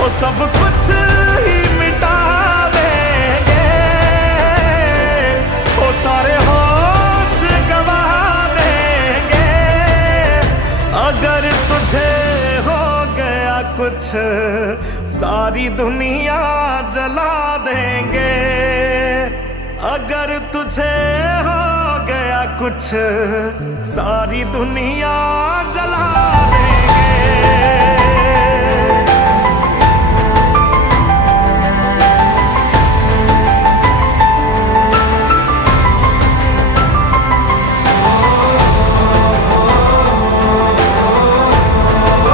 वो सब कुछ ही मिटा देंगे, वो सारे होश गवा देंगे। अगर तुझे हो गया कुछ सारी दुनिया जला देंगे। अगर तुझे हो गया कुछ सारी दुनिया जला